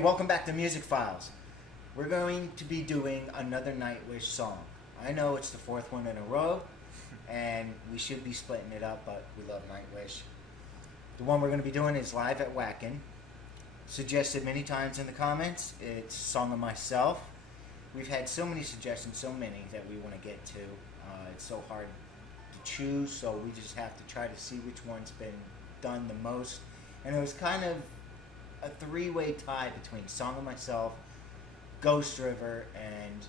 welcome back to Music Files. We're going to be doing another NIGHTWISH song. I know it's the fourth one in a row, and we should be splitting it up, but we love NIGHTWISH. The one we're going to be doing is Live at Whackin'. Suggested many times in the comments. It's a song of myself. We've had so many suggestions, so many that we want to get to. It's so hard to choose, so we just have to try to see which one's been done the most. And it was kind of a three-way tie between Song of Myself, Ghost River, and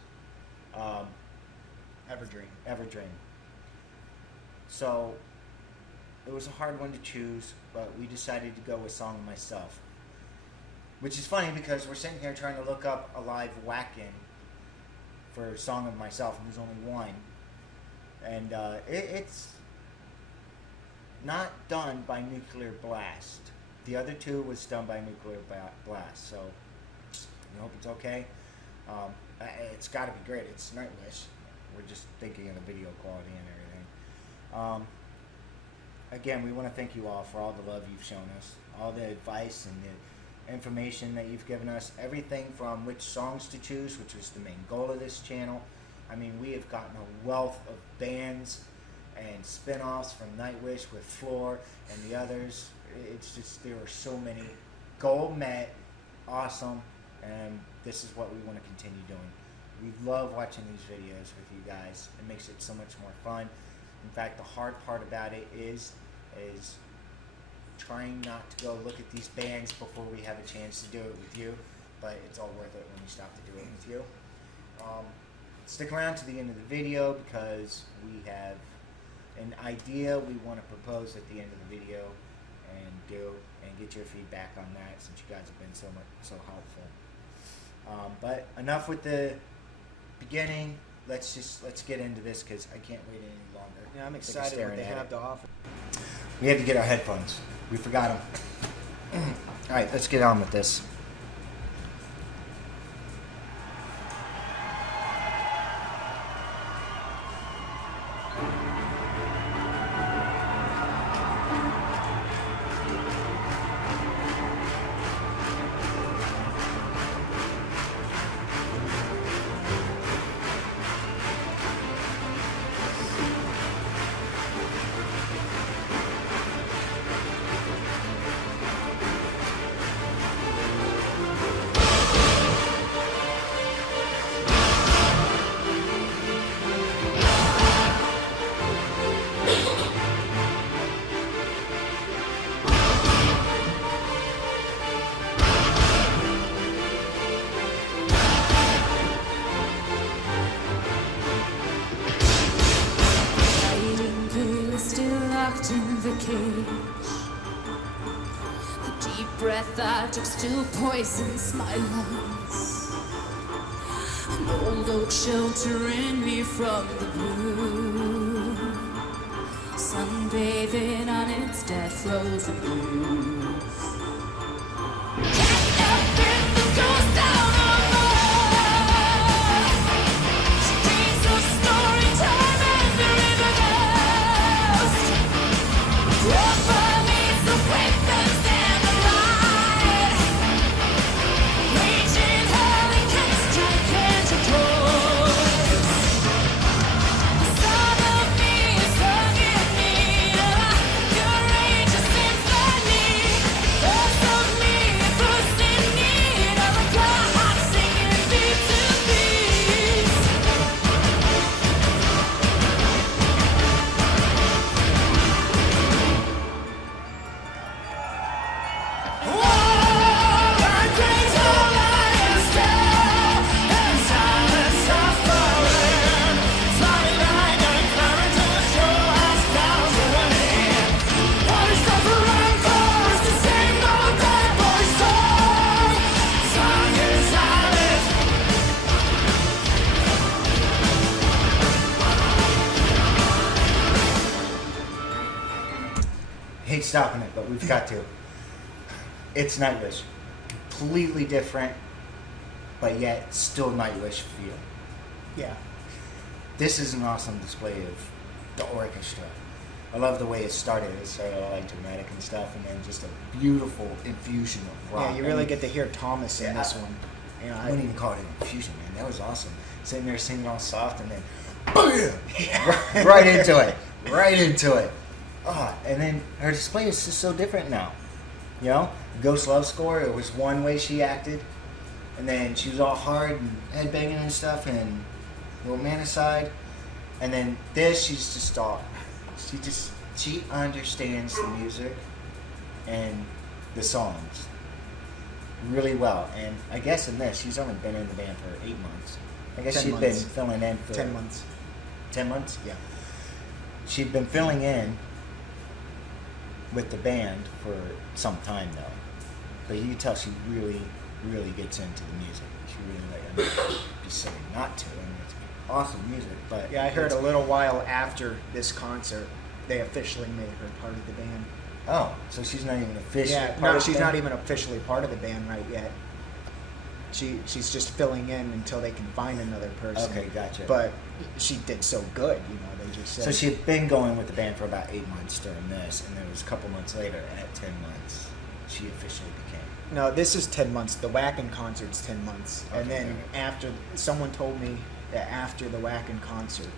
Everdream. So it was a hard one to choose, but we decided to go with Song of Myself. Which is funny because we're sitting here trying to look up a live whack-in for Song of Myself, and there's only one. And it's not done by Nuclear Blast. The other two was done by Nuclear Blast, so I hope it's okay. It's got to be great. It's NIGHTWISH. We're just thinking of the video quality and everything. Again, we want to thank you all for all the love you've shown us, all the advice and the information that you've given us, everything from which songs to choose, which was the main goal of this channel. I mean, we have gotten a wealth of bands and spin-offs from NIGHTWISH with Floor and the others. It's just, there are so many. Goal met, awesome, and this is what we want to continue doing. We love watching these videos with you guys. It makes it so much more fun. In fact, the hard part about it is trying not to go look at these bands before we have a chance to do it with you, but it's all worth it when we stop to do it with you. Stick around to the end of the video because we have an idea we want to propose at the end of the video and get your feedback on that, since you guys have been so helpful. But enough with the beginning. Let's get into this because I can't wait any longer. Yeah, I'm excited what they have to offer. We had to get our headphones. We forgot them. All right, let's get on with this. In the cage, the deep breath I took still poisons my lungs. An old oak sheltering me from the blue, sunbathing on its death frozen blues. Get up in the ghost town of love. Dreams of story time and the river ghost. Rubber meets the weapons and the light. Raging hurricanes strike into doors. The son of me is hung in need of courageous symphony. Those of me first in need of a God singing beat to beat. Hate stopping it, but we've got to. It's NIGHTWISH. Completely different, but yet still NIGHTWISH feel. Yeah. This is an awesome display of the orchestra. I love the way it started. It started all like dramatic and stuff, and then just a beautiful infusion of rock. Yeah, you really get to hear Thomas in this I- one. You know, I wouldn't even call it an infusion, man. That was awesome. Sitting there singing all soft, and then boom, right into it, right into it. Oh, and then her display is just so different now. You know, Ghost Love Score. It was one way she acted, and then she was all hard and headbanging and stuff, and romanticized. And then this, she's just all. She understands the music and the songs really well. And I guess in this, she's only been in the band for 8 months. I guess 10 she'd months. been filling in for 10 months. 10 months? Yeah. She'd been filling in with the band for some time though. But you can tell she really, really gets into the music. She really like, I mean, be silly not to. I mean, it's awesome music, but Yeah, I heard a little while after this concert, they officially made her part of the band. Oh, so she's not even officially Yeah, part no, of the she's band? not even officially part of the band right yet. She's just filling in until they can find another person. Okay, gotcha. But she did so good, you know. They just said. So she had been going with the band for about 8 months during this, and then it was a couple months later, at 10 months, she officially became. No, this is 10 months. The Wacken concert's 10 months, and Okay, then okay. after someone told me that after the Wacken concert,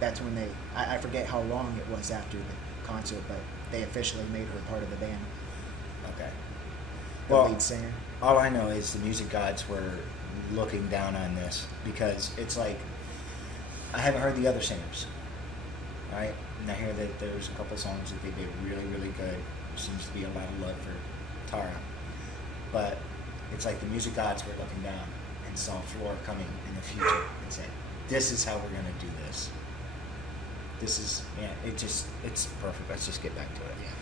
that's when they. I forget how long it was after the concert, but they officially made her part of the band. Okay. The Well, lead singer. all I know is the music gods were looking down on this because it's like I haven't heard the other singers, right? And I hear that there's a couple songs that they did really, really good. There seems to be a lot of love for Tara, but it's like the music gods were looking down and saw Floor coming in the future and said, "This is how we're gonna do this. This is it's perfect. Let's just get back to it." Yeah.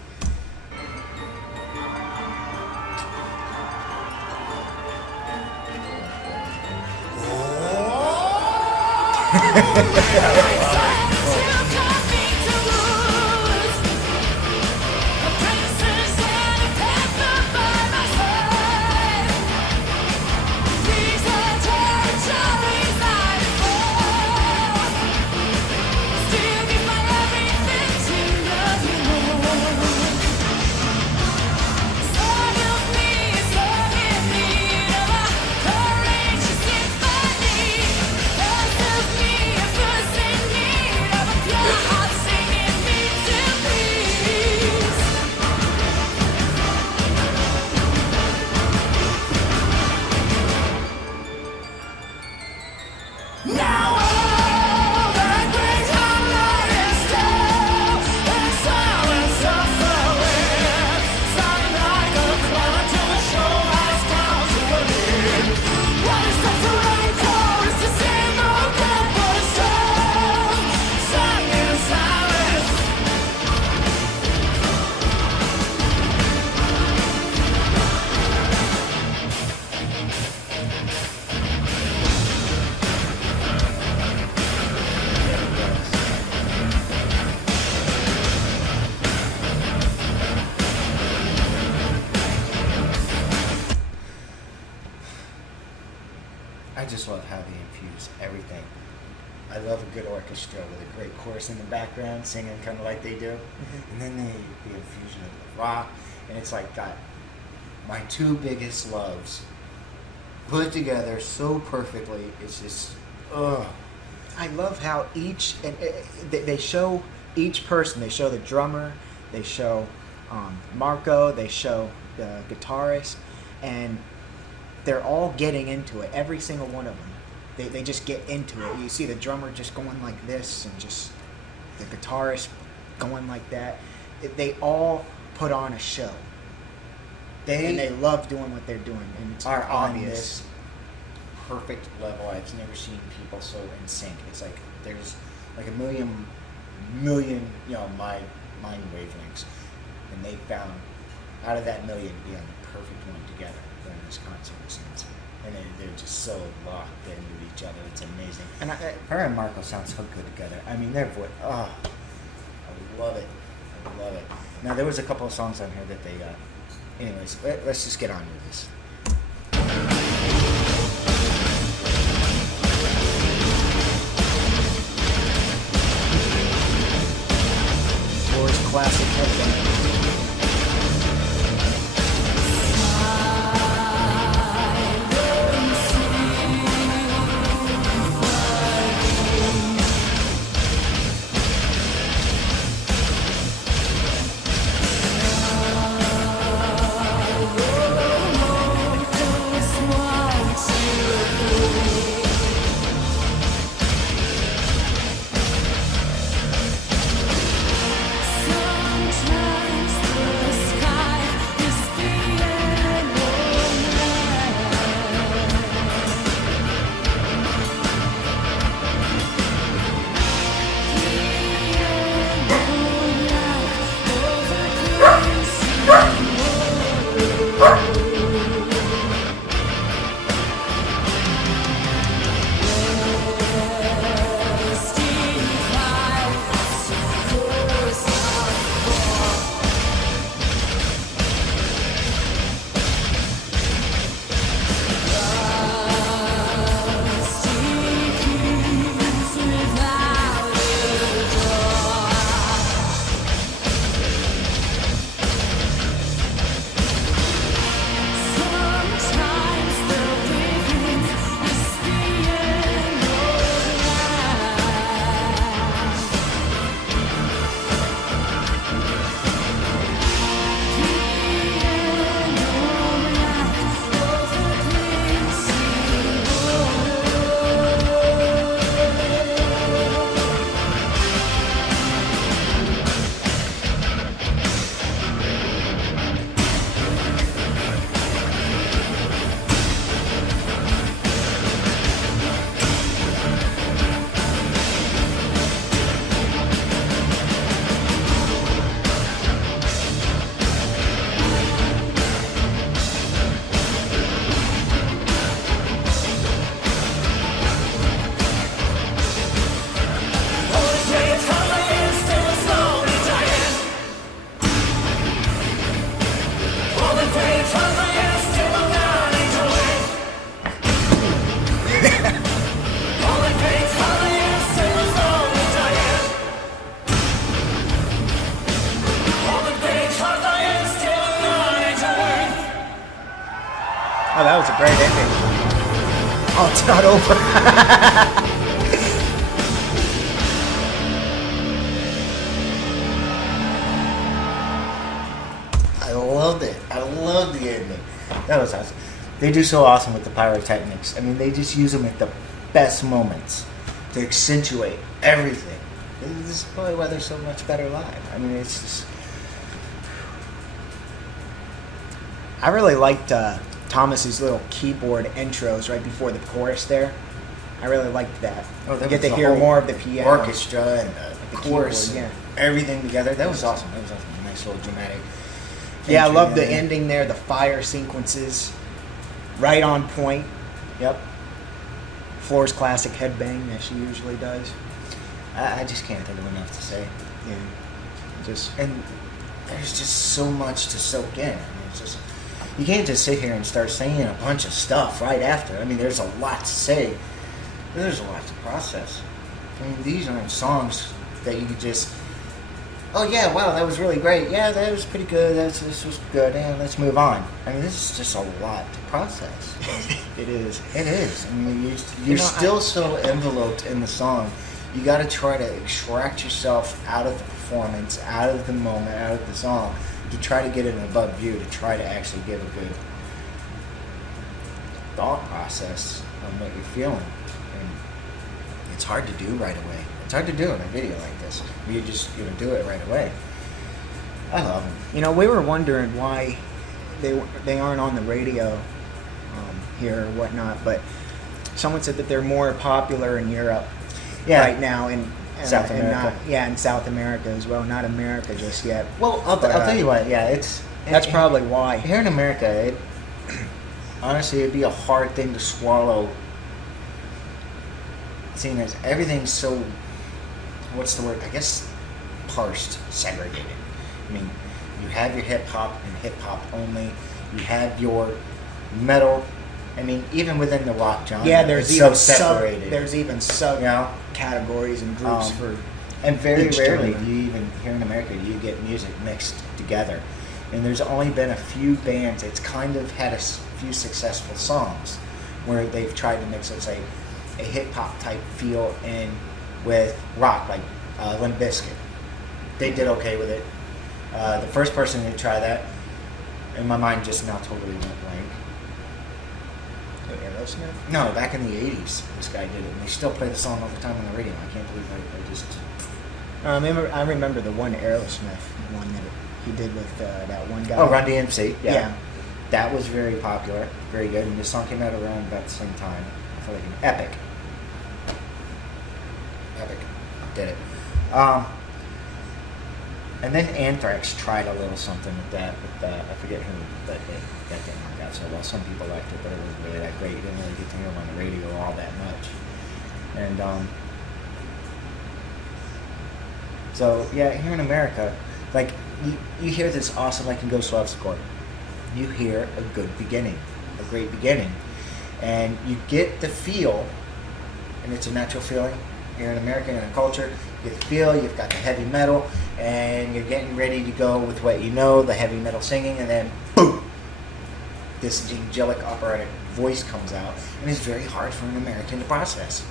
I just love how they infuse everything. I love a good orchestra with a great chorus in the background, singing kind of like they do, and then the infusion of the rock, and it's like got my two biggest loves put together so perfectly. It's just, ugh. I love how each and they show each person. They show the drummer, they show Marco, they show the guitarist, and they're all getting into it. Every single one of them. They just get into it. You see the drummer just going like this, and just the guitarist going like that. They all put on a show. And they love doing what they're doing, and it's Are on obvious. this perfect level. I've never seen people so in sync. It's like there's like a million, my mind wavelengths, and they found out of that million to be on the perfect one together during this concert. And they're just so locked into each other. It's amazing. And Her and Marco sound so good together. I mean, their voice. Oh, I love it. I love it. Now there was a couple of songs on here that they. Anyways, let's just get on with this. Oh, it's not over. I loved it. I loved the ending. That was awesome. They do so awesome with the pyrotechnics. I mean, they just use them at the best moments to accentuate everything. This is probably why they're so much better live. I mean, it's just... I really liked Thomas's little keyboard intros right before the chorus there. I really liked that. Oh, that You get was to the hear whole more of the piano. orchestra and the The chorus, keyboard, everything together. That was awesome. That was awesome. Nice little dramatic. Yeah, I entry love the there. ending there, the fire sequences. Right on point. Yep. Floor's classic headbang that she usually does. I just can't think of enough to say. Yeah. Just And there's just so much to soak in. I mean, it's just, you can't just sit here and start saying a bunch of stuff right after. I mean, there's a lot to say. There's a lot to process. I mean, these aren't songs that you could just, oh yeah, wow, that was really great. Yeah, that was pretty good. This was good. Yeah, let's move on. I mean, this is just a lot to process. it is. It is. I mean, you're still so enveloped in the song. You got to try to extract yourself out of the performance, out of the moment, out of the song, to try to get an above view, to try to actually give a good thought process on what you're feeling. And it's hard to do right away. It's hard to do in a video like this. You're just going to do it right away. I love them. You know, we were wondering why they aren't on the radio here or whatnot, but someone said that they're more popular in Europe right now, and South and America. in South America as well, not America just yet. Well, I'll tell you what. Yeah, That's probably why. Here in America, honestly, it'd be a hard thing to swallow, seeing as everything's so, what's the word? I guess parsed, segregated. I mean, you have your hip hop and hip hop only. You have your metal. I mean, even within the rock genre, Yeah, there's it's even so separated. there's even sub you know, categories and groups for. and very each rarely genre. do you even here in America you get music mixed together. And there's only been a few bands. It's kind of had a few successful songs where they've tried to mix, let's say, a hip hop type feel in with rock, like Limp Bizkit. They did okay with it. The first person to try that, in my mind, just now totally went blank. Aerosmith? No, back in the '80s, this guy did it, and they still play the song all the time on the radio. I can't believe I just. I remember the one Aerosmith one that he did with that one guy. Oh, Run DMC. Yeah. That was very popular, very good, and this song came out around about the same time. I feel like an Epic. Epic did it. And then Anthrax tried a little something with that, I forget who, but that didn't work out so well. Some people liked it, but it wasn't really that great. You didn't really get to hear them on the radio all that much. And so yeah, here in America, like you hear this awesome, like in Ghost Love Score, you hear a good beginning, a great beginning, and you get the feel, and it's a natural feeling here in America, in our culture. You get the feel, you've got the heavy metal, and you're getting ready to go with what you know, the heavy metal singing, and then boom, this angelic operatic voice comes out, and it's very hard for an American to process,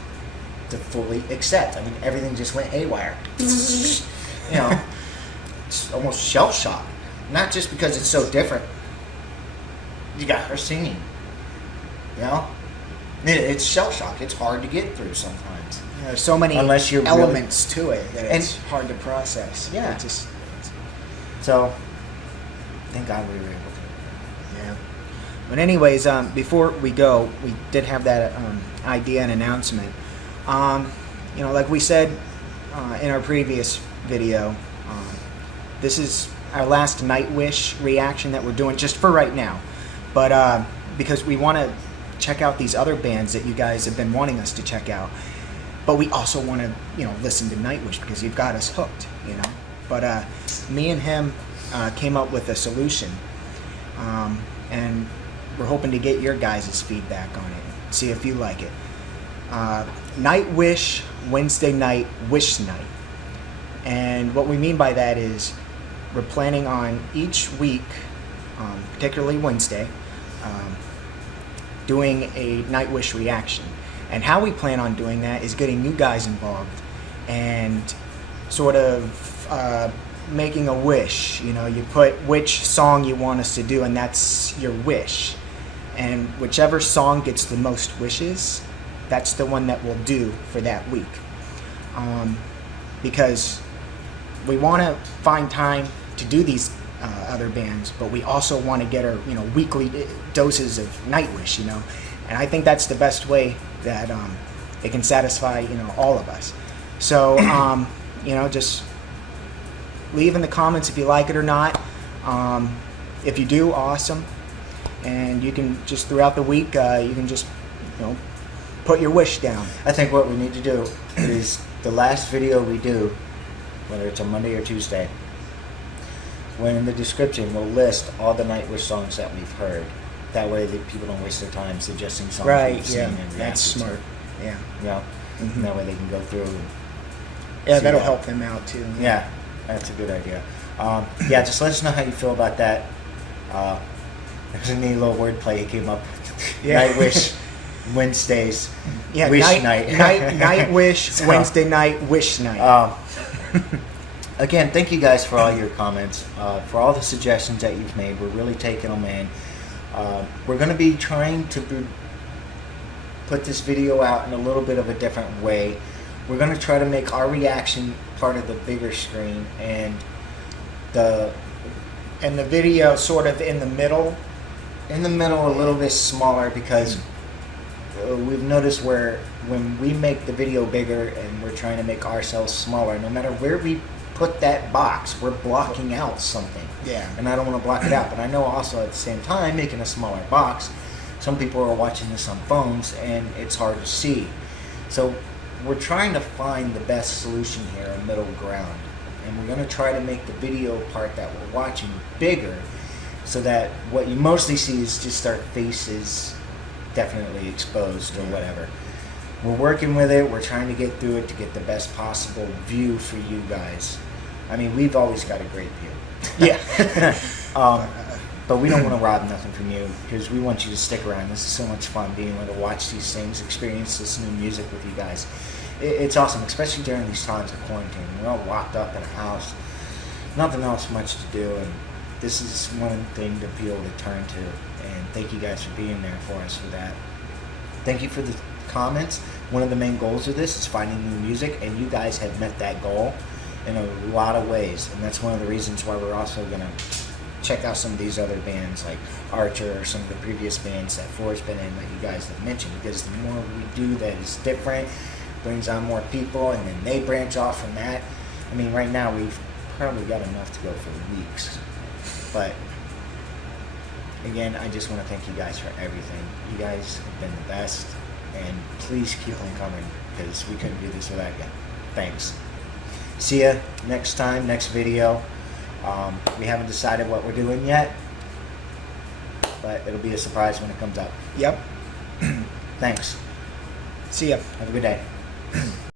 to fully accept. I mean, everything just went haywire. You know, it's almost shell shock. Not just because it's so different. You got her singing. You know, it's shell shock. It's hard to get through sometimes. There's so many Unless you're elements to it that And- it's hard to process. Yeah. It just, So, thank God we were able to. yeah. But anyways, before we go, we did have that idea and announcement. You know, like we said in our previous video, this is our last Nightwish reaction that we're doing just for right now. But because we want to check out these other bands that you guys have been wanting us to check out. But we also want to, you know, listen to Nightwish because you've got us hooked, you know. But me and him came up with a solution. And we're hoping to get your guys' feedback on it. See if you like it. Nightwish Wednesday night wish night. And what we mean by that is we're planning on each week, particularly Wednesday, doing a Nightwish reaction. And how we plan on doing that is getting you guys involved and sort of making a wish. You know, you put which song you want us to do, and that's your wish. And whichever song gets the most wishes, that's the one that we'll do for that week. Because we want to find time to do these other bands, but we also want to get our weekly doses of Nightwish, and I think that's the best way that it can satisfy all of us. So just leave in the comments if you like it or not. If you do, awesome. And you can just throughout the week you can just put your wish down. I think what we need to do is the last video we do, whether it's on Monday or Tuesday, when in the description we'll list all the Nightwish songs that we've heard. That way that people don't waste their time suggesting songs we've seen and reacted that's smart. to. Yeah. Yeah. Mm-hmm. And that way they can go through and Yeah, see that'll that. help them out too. Yeah, that's a good idea. Yeah, just let us know how you feel about that. There's a neat little wordplay he came up with. Yeah. Nightwish Wednesdays. Yeah, Wish night, night. Nightwish, So, Wednesday night, wish night. Again, thank you guys for all your comments, for all the suggestions that you've made. We're really taking them in. We're going to be trying to put this video out in a little bit of a different way. We're going to try to make our reaction part of the bigger screen, and the video sort of in the middle. a little bit smaller, because we've noticed where when we make the video bigger and we're trying to make ourselves smaller, no matter where we put that box, we're blocking out something. Yeah. And I don't want to block it out, but I know also at the same time, making a smaller box, some people are watching this on phones and it's hard to see. So we're trying to find the best solution here, a middle ground. And we're going to try to make the video part that we're watching bigger, so that what you mostly see is just our faces definitely exposed or whatever. We're working with it. We're trying to get through it to get the best possible view for you guys. I mean, we've always got a great view. Yeah. But we don't want to rob nothing from you, because we want you to stick around. This is so much fun being able to watch these things, experience this new music with you guys. It's awesome, especially during these times of quarantine. We're all locked up in a house, nothing else much to do, and this is one thing to be able to turn to. And thank you guys for being there for us for that. Thank you for the comments. One of the main goals of this is finding new music, and you guys have met that goal in a lot of ways, and that's one of the reasons why we're also going to check out some of these other bands like Archer or some of the previous bands that Floor's been in that you guys have mentioned, because the more we do that is different, brings on more people, and then they branch off from that. I mean, right now we've probably got enough to go for weeks, but again, I just want to thank you guys for everything. You guys have been the best, and please keep them coming, because we couldn't do this without you. Thanks. See ya next time, next video. We haven't decided what we're doing yet, but it'll be a surprise when it comes up. Yep. Thanks. See ya. Have a good day.